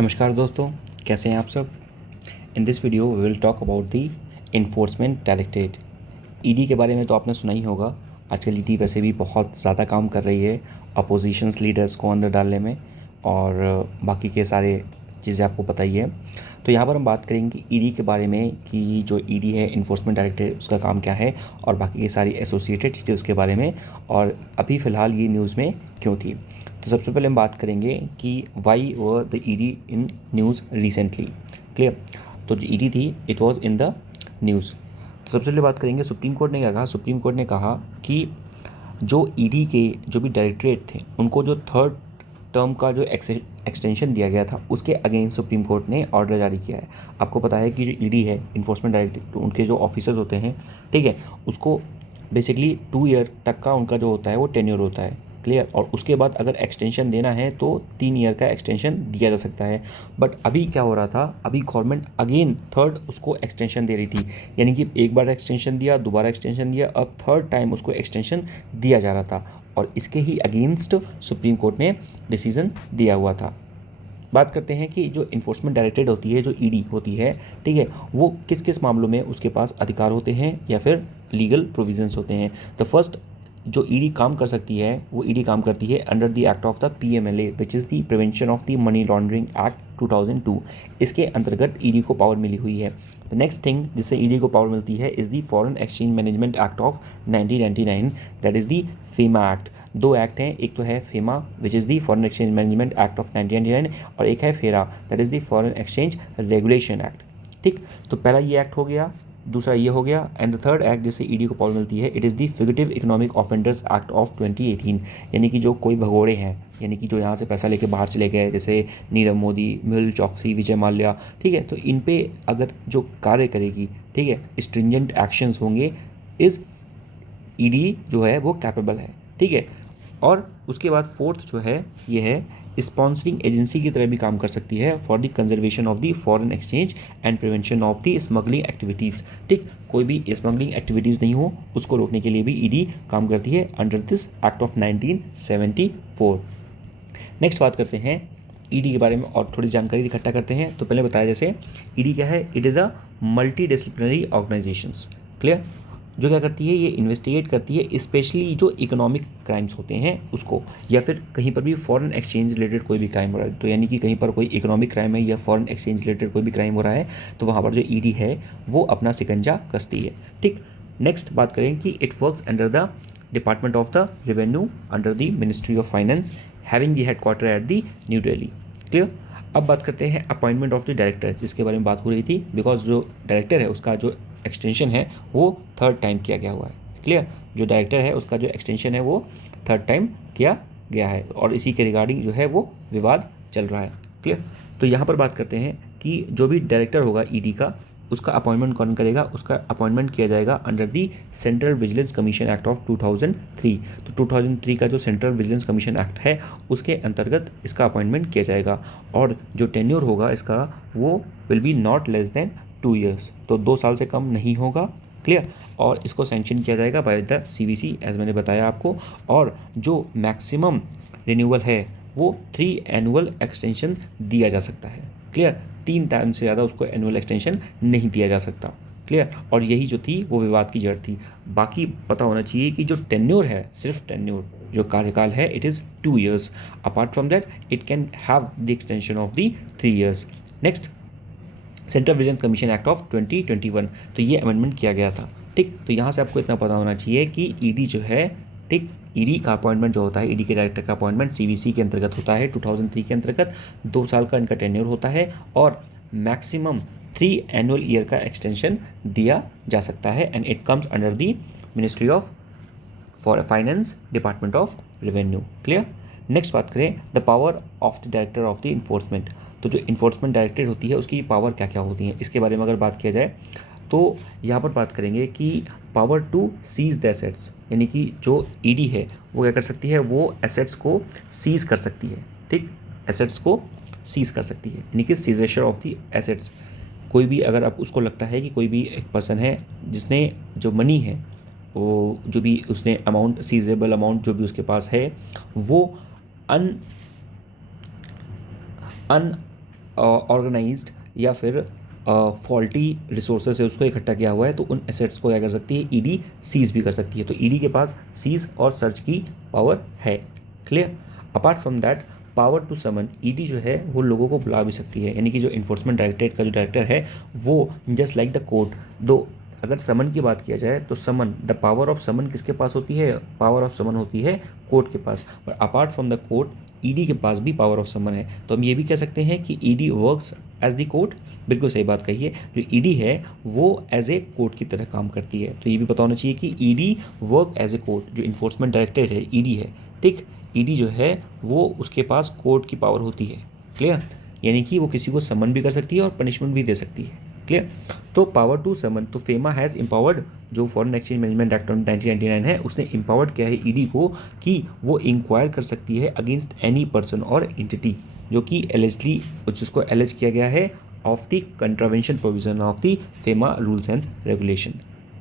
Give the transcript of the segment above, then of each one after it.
नमस्कार दोस्तों, कैसे हैं आप सब। In this video we will talk about the enforcement directorate. ED के बारे में तो आपने सुना ही होगा। आजकल ईडी वैसे भी बहुत ज़्यादा काम कर रही है अपोजिशंस लीडर्स को अंदर डालने में, और बाकी के सारे चीज़ें आपको पता ही है। तो यहाँ पर हम बात करेंगे ईडी के बारे में कि जो ईडी है इन्फोर्समेंट डायरेक्टरेट, उसका काम क्या है और बाकी की सारी एसोसिएटेड चीज़ें उसके बारे में, और अभी फ़िलहाल ये न्यूज़ में क्यों थी। तो सबसे पहले हम बात करेंगे कि why were the ED in news recently. Clear. तो जो ईडी थी it was in the news. तो सबसे पहले बात करेंगे सुप्रीम कोर्ट ने क्या कहा। सुप्रीम कोर्ट ने कहा कि जो ईडी के जो भी डायरेक्टरेट थे उनको जो थर्ड टर्म का जो एक्सटेंशन दिया गया था उसके अगेंस्ट सुप्रीम कोर्ट ने ऑर्डर जारी किया है। आपको पता है कि जो ईडी है इन्फोर्समेंट डायरेक्टरेट, उनके जो ऑफिसर्स होते हैं, ठीक है, उसको बेसिकली 2 ईयर तक का उनका जो होता है वो टेन्योर होता है। क्लियर। और उसके बाद अगर एक्सटेंशन देना है तो 3 ईयर का एक्सटेंशन दिया जा सकता है। बट अभी क्या हो रहा था, अभी गवर्नमेंट अगेन थर्ड उसको एक्सटेंशन दे रही थी, यानी कि एक बार एक्सटेंशन दिया, दोबारा एक्सटेंशन दिया, अब थर्ड टाइम उसको एक्सटेंशन दिया जा रहा था, और इसके ही अगेंस्ट सुप्रीम कोर्ट ने डिसीजन दिया हुआ था। बात करते हैं कि जो इन्फोर्समेंट डायरेक्टरेट होती है, जो ईडी होती है, ठीक है, वो किस किस मामलों में उसके पास अधिकार होते हैं या फिर लीगल प्रोविजंस होते हैं। तो फर्स्ट जो ईडी काम कर सकती है वो ईडी काम करती है under the act of the PMLA, which is the prevention of the money laundering act 2002। इसके अंतर्गत ईडी को पावर मिली हुई है। द नेक्स्ट थिंग जिससे ईडी को पावर मिलती है is the foreign exchange management act of 1999, that is the FEMA act. दो एक्ट हैं, एक तो है FEMA which is the foreign exchange management act of 1999, और एक है फेरा that is the foreign exchange regulation act. ठीक, तो पहला ये एक्ट हो गया, दूसरा ये हो गया, एंड द थर्ड एक्ट जिससे ईडी को पावर मिलती है it is the fugitive economic offenders act of 2018। यानी कि जो कोई भगोड़े हैं, यानी कि जो यहाँ से पैसा लेके बाहर चले गए, जैसे नीरव मोदी, मेहुल चौकसी, विजय माल्या, ठीक है, तो इन पे अगर जो कार्य करेगी, ठीक है, स्ट्रिंजेंट एक्शंस होंगे, इस ईडी जो है वो कैपेबल है। ठीक है। और उसके बाद फोर्थ जो है ये है स्पॉन्सरिंग एजेंसी की तरह भी काम कर सकती है for the conservation of the foreign exchange and prevention of the smuggling activities. ठीक, कोई भी स्मगलिंग एक्टिविटीज़ नहीं हो उसको रोकने के लिए भी ईडी काम करती है under this act of 1974। Next बात करते हैं ईडी के बारे में और थोड़ी जानकारी इकट्ठा करते हैं। तो पहले बताया जैसे ईडी क्या है, it is a multi disciplinary organisations. Clear. जो क्या करती है, ये इन्वेस्टिगेट करती है स्पेशली जो इकोनॉमिक क्राइम्स होते हैं उसको, या फिर कहीं पर भी फॉरेन एक्सचेंज रिलेटेड कोई भी क्राइम हो रहा है, तो यानी कि कहीं पर कोई इकोनॉमिक क्राइम है या फॉरेन एक्सचेंज रिलेटेड कोई भी क्राइम हो रहा है तो वहाँ पर जो ईडी है वो अपना शिकंजा कसती है। ठीक। नेक्स्ट बात करें कि it works under the department of the revenue under the ministry of finance, having the headquarter at the new Delhi. Clear. अब बात करते हैं अपॉइंटमेंट ऑफ द डायरेक्टर, जिसके बारे में बात हो रही थी, बिकॉज जो डायरेक्टर है उसका जो एक्सटेंशन है वो थर्ड टाइम किया गया हुआ है। क्लियर। जो डायरेक्टर है उसका जो एक्सटेंशन है वो थर्ड टाइम किया गया है, और इसी के रिगार्डिंग जो है वो विवाद चल रहा है। क्लियर। तो यहाँ पर बात करते हैं कि जो भी डायरेक्टर होगा ईडी का, उसका अपॉइंटमेंट कौन करेगा। उसका अपॉइंटमेंट किया जाएगा under the central vigilance commission act of 2003। तो 2003 का जो सेंट्रल विजिलेंस कमीशन एक्ट है उसके अंतर्गत इसका अपॉइंटमेंट किया जाएगा, और जो टेन्योर होगा इसका वो will be not less than 2 years, तो 2 साल से कम नहीं होगा। क्लियर। और इसको सैंक्शन किया जाएगा बाय द सीवीसी, एज मैंने बताया आपको। और जो मैक्सिमम रिन्यूअल है वो 3 एनुअल एक्सटेंशन दिया जा सकता है। क्लियर। 3 टाइम से ज़्यादा उसको एनुअल एक्सटेंशन नहीं दिया जा सकता। क्लियर। और यही जो थी वो विवाद की जड़ थी। बाकी पता होना चाहिए कि जो टेन्योर है, सिर्फ टेन्योर जो कार्यकाल है, it is 2 years. Apart from that it can have the extension of the 3 years. Next, central vigilance commission act of 2021, तो ये अमेंडमेंट किया गया था। ठीक, तो यहाँ से आपको इतना पता होना चाहिए कि ईडी जो है, ठीक, ईडी का अपॉइंटमेंट जो होता है, ईडी के डायरेक्टर का अपॉइंटमेंट सीवीसी के अंतर्गत होता है 2003 के अंतर्गत। 2 साल का इनका टेन्योर होता है और मैक्सिमम 3 एनुअल ईयर का एक्सटेंशन दिया जा सकता है, and it comes under the ministry of for finance, department of revenue. Clear. Next बात करें the power of the director of the enforcement. तो जो इन्फोर्समेंट डायरेक्टरेट होती है उसकी पावर क्या क्या होती है, इसके बारे में अगर बात किया जाए तो यहाँ पर बात करेंगे कि power to seize the assets, यानी कि जो ईडी है वो क्या कर सकती है, वो एसेट्स को सीज कर सकती है। ठीक, एसेट्स को सीज कर सकती है, यानी कि सीजेशन ऑफ द एसेट्स। कोई भी अगर आप उसको लगता है कि कोई भी एक पर्सन है जिसने जो मनी है, वो जो भी उसने अमाउंट, सीजेबल अमाउंट जो भी उसके पास है, वो अन ऑर्गेनाइज्ड या फिर फॉल्टी रिसोर्सेज से उसको इकट्ठा किया हुआ है, तो उन एसेट्स को क्या कर सकती है, ईडी सीज भी कर सकती है। तो ईडी के पास सीज और सर्च की पावर है। Clear. Apart from that, power to summon, ED जो है वो लोगों को बुला भी सकती है, यानी कि जो इन्फोर्समेंट डायरेक्टरेट का जो डायरेक्टर है वो जस्ट लाइक द कोर्ट, दो अगर समन की बात किया जाए तो समन, द पावर ऑफ समन किसके पास होती है, पावर ऑफ समन होती है कोर्ट के पास। और apart from the court ED के पास भी पावर ऑफ समन है। तो हम ये भी कह सकते हैं कि ED works as the court. बिल्कुल सही बात कही है, जो ईडी है वो एज ए कोर्ट की तरह काम करती है। तो ये भी पता होना चाहिए कि ED work as a court, जो इन्फोर्समेंट डायरेक्टरेट है ईडी है, ठीक, ईडी जो है वो उसके पास कोर्ट की पावर होती है। क्लियर। यानी कि वो किसी को समन भी कर सकती है और पनिशमेंट भी दे सकती है। क्लियर। तो पावर टू समन, तो फेमा हैज़ एम्पावर्ड, जो फॉरेन एक्सचेंज मैनेजमेंट एक्ट 1999 है उसने एम्पावर्ड किया है ईडी को कि वो इंक्वायर कर सकती है अगेंस्ट एनी पर्सन और एंटिटी जो कि एलिजली, जिसको एलिज किया गया है of the contravention provision of the FEMA rules and regulation.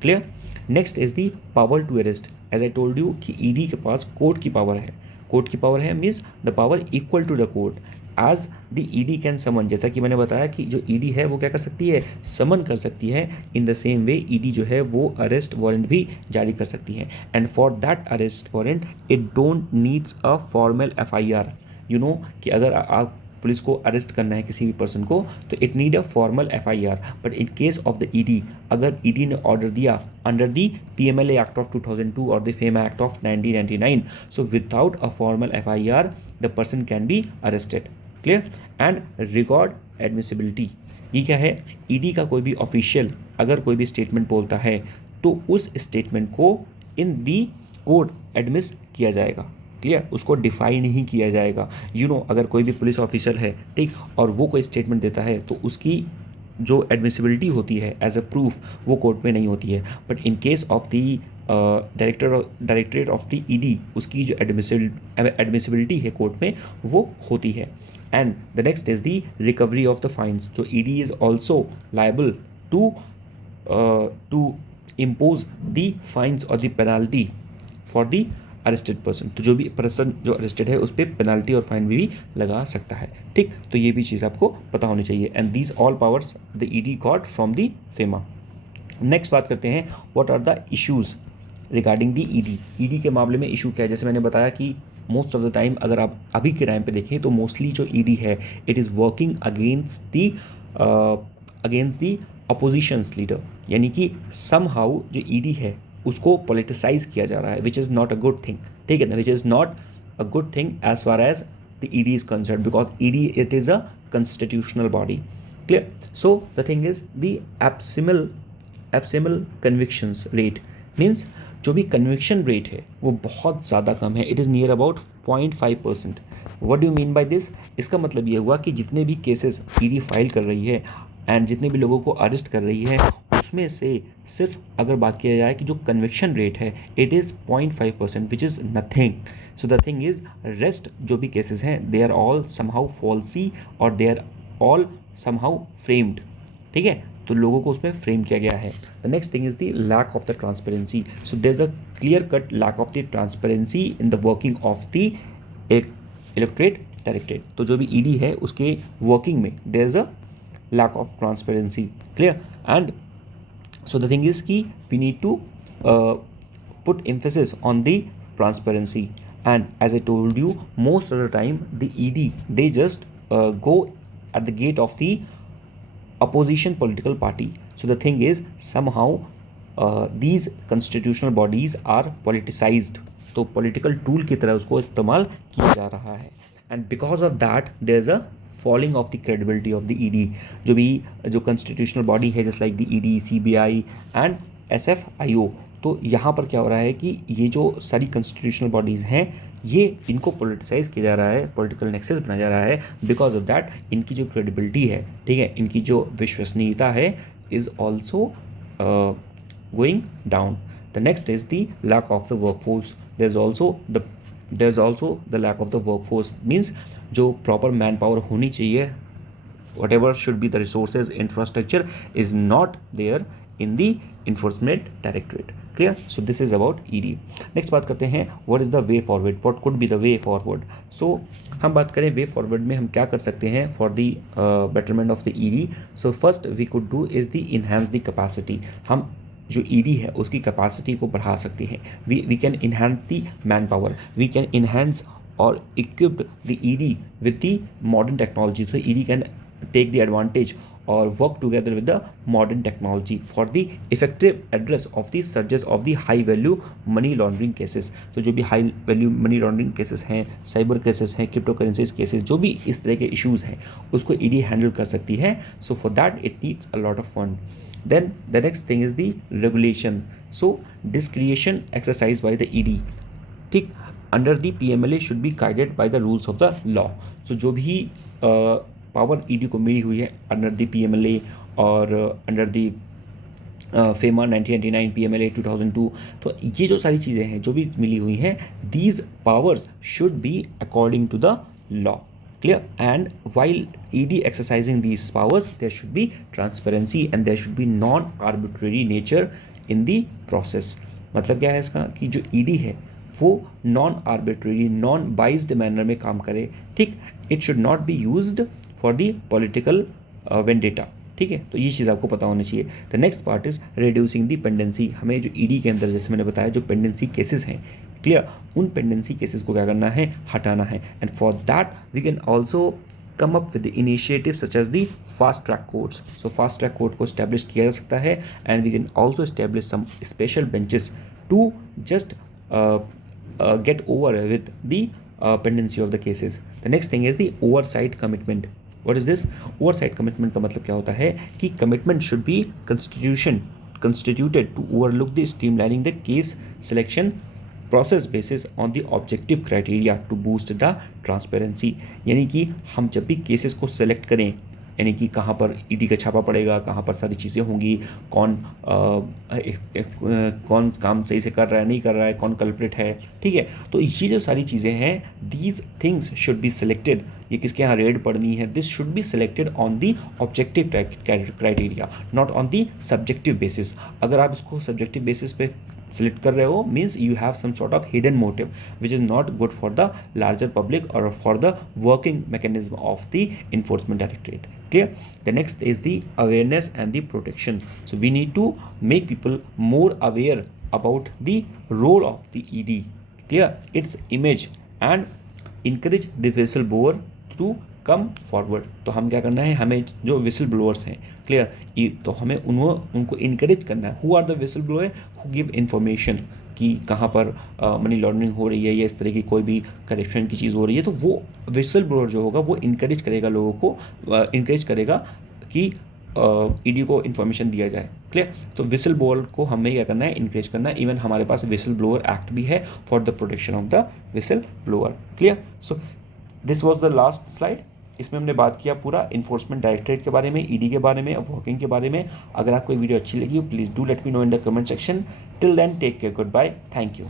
Clear. Next is the power to arrest. As I told you कि ईडी के पास कोर्ट की पावर है, कोर्ट की पावर है means the power equal to the court as the ED can summon. जैसा कि मैंने बताया कि जो ईडी है वो क्या कर सकती है, समन कर सकती है। In the same way ED जो है वो अरेस्ट वारंट भी जारी कर सकती है। And for that arrest warrant it don't needs a formal FIR. You know कि अगर आप पुलिस को अरेस्ट करना है किसी भी पर्सन को तो it need a formal FIR. But in case of the ED, अगर ईडी ने ऑर्डर दिया under the PMLA act of 2002 और the FEMA act of 1999, so without a formal FIR the person can be arrested. Clear. And record admissibility, ये क्या है, ED का कोई भी ऑफिशियल अगर कोई भी स्टेटमेंट बोलता है तो उस स्टेटमेंट को इन दी कोर्ट एडमिस किया जाएगा। क्लियर। उसको डिफाइन नहीं किया जाएगा। यू नो अगर कोई भी पुलिस ऑफिसर है, ठीक, और वो कोई स्टेटमेंट देता है तो उसकी जो एडमिसिबिलिटी होती है एज अ प्रूफ वो कोर्ट में नहीं होती है। But in case of the directorate of the ED, उसकी जो एडमिसिबिलिटी है कोर्ट में वो होती है। And the next is the recovery of the fines. तो ED is also liable to impose the fines और the penalty for the arrested person. तो जो भी पर्सन जो अरेस्टेड है उस पर पेनाल्टी और फाइन भी लगा सकता है। ठीक, तो ये भी चीज़ आपको पता होनी चाहिए। And these all powers the ED got from the FEMA. Next बात करते हैं what are the issues regarding the ED. ED के मामले में इशू क्या है, जैसे मैंने बताया कि मोस्ट ऑफ द टाइम अगर आप अभी के टाइम पे देखें तो मोस्टली जो ईडी है it is working against the oppositions leader, यानी कि समहाउ जो ईडी है उसको पॉलिटिसाइज किया जा रहा है, which is not a good thing. ठीक है ना, which is not a good thing as far as the ED is concern, because ED it is a constitutional body. Clear. So the thing is the abysmal convictions rate means जो भी conviction rate है वो बहुत ज़्यादा कम है। It is near about 0.5%। What do mean by this, इसका मतलब ये हुआ कि जितने भी केसेस ईडी फाइल कर रही है एंड जितने भी लोगों को अरेस्ट कर रही है उसमें से सिर्फ अगर बात किया जाए कि जो कन्विक्शन रेट है it is 0.5%, which is nothing. So the thing is rest जो भी केसेस हैं they are all somehow falsy और they are all somehow framed. ठीक है, तो लोगों को उसमें फ्रेम किया गया है। The next thing is the lack of the transparency. So there is a clear cut lack of the transparency in the working of the electorate directorate. तो जो भी ईडी है उसके वर्किंग में there is a lack of transparency. Clear. And so the thing is ki we need to put emphasis on the transparency. And as I told you, most of the time the ED they just go at the gate of the opposition political party. So the thing is somehow these constitutional bodies are politicized. तो political tool की तरह उसको इस्तेमाल किया जा रहा है। And because of that there is a falling of the credibility of the ED. जो कॉन्स्टिट्यूशनल बॉडी है just like the ED, CBI and SFIO, तो यहाँ पर क्या हो रहा है कि ये जो सारी कॉन्स्टिट्यूशनल बॉडीज़ हैं ये इनको पोलिटिसाइज किया जा रहा है, पॉलिटिकल नेक्सस बनाया जा रहा है। बिकॉज ऑफ दैट इनकी जो क्रेडिबिलिटी है, ठीक है, इनकी जो विश्वसनीयता है is also going down. The next is the lack of the workforce. There is also the lack of the workforce means जो प्रॉपर मैन पावर होनी चाहिए, whatever should be the resources infrastructure is not there in the enforcement directorate. Clear? So this is about ED. Next बात करते हैं what is the way forward, what could be the way forward. So हम बात करें way forward में हम क्या कर सकते हैं for the betterment of the ED. So first we could do is the enhance the capacity. हम जो ईडी है उसकी कैपेसिटी को बढ़ा सकते हैं। We can enhance the manpower, we can enhance और equipped the ED with the modern technology. So ED can take the advantage or work together with the modern technology for the effective address of the surges of the high value money laundering cases. तो जो भी high value money laundering cases हैं, cyber cases हैं, cryptocurrencies cases, जो भी इस तरह के issues हैं उसको ED handle कर सकती है. So for that it needs a lot of fund. Then the next thing is the regulation. So discretion exercised by the ED, ठीक, under the PMLA should be guided by the rules of the law. So जो भी पावर ED को मिली हुई है under the PMLA और under the FEMA 1999, PMLA 2002, तो ये जो सारी चीज़ें हैं जो भी मिली हुई हैं, these powers should be according to the law, clear? And while ED exercising these powers there should be transparency and there should be non-arbitrary nature in the process। मतलब क्या है इसका कि जो ED है वो non arbitrary, non biased manner में काम करे, ठीक? It should not be used for the political vendetta, ठीक है? तो ये चीज़ आपको पता होनी चाहिए। The next part is reducing the pendency. हमें जो ईडी के अंदर जैसे मैंने बताया जो पेंडेंसी केसेस हैं, क्लियर, उन पेंडेंसी केसेस को क्या करना है, हटाना है। And for that we can also come up with the initiatives such as the fast track courts. So fast track court को establish किया जा सकता है and we can also establish some special benches to just get over with the pendency of the cases. The next thing is the oversight commitment. What is this? Oversight commitment का मतलब क्या होता है कि commitment should be constituted to overlook the streamlining the case selection process basis on the objective criteria to boost the transparency। यानी कि हम जब भी केसेस को सेलेक्ट करें, यानी कि कहाँ पर ईडी का छापा पड़ेगा, कहाँ पर सारी चीज़ें होंगी, कौन काम सही से कर रहा है, नहीं कर रहा है, कौन कल्प्रिट है, ठीक है? तो ये जो सारी चीज़ें हैं, these things should be selected. ये किसके यहाँ रेड पड़नी है, this should be selected on the objective criteria, not on the subjective basis. अगर आप इसको सब्जेक्टिव बेसिस पे सिलेक्ट कर रहे हो means you have some sort of hidden motive which is not good for the larger public और for the working mechanism of the enforcement directorate, clear? The next is the awareness and the protection. So we need to make people more aware about the role of the ED, clear, its image and encourage the whistleblower to come forward। तो हम क्या करना है, हमें जो whistle blowers हैं, clear, तो हमें उनको इनकरेज करना है। Who are the whistle blower who give information कि कहाँ पर मनी लॉन्ड्रिंग हो रही है या इस तरह की कोई भी करप्शन की चीज़ हो रही है, तो वो विसल ब्लोअर जो होगा वो इनकरेज करेगा लोगों को, इनकरेज करेगा कि ईडी को इन्फॉर्मेशन दिया जाए, क्लियर? तो विसल ब्लोअर को हमें क्या करना है, इनकरेज करना है। इवन हमारे पास विसल ब्लोअर एक्ट भी है for the protection of the whistle blower, clear? So this was the last slide. इसमें हमने बात किया पूरा इन्फोर्समेंट डायरेक्टरेट के बारे में, ईडी के बारे में, वर्किंग के बारे में। अगर आपको वीडियो अच्छी लगी हो please do let me know in the comment section. Till then take care, good bye, thank you.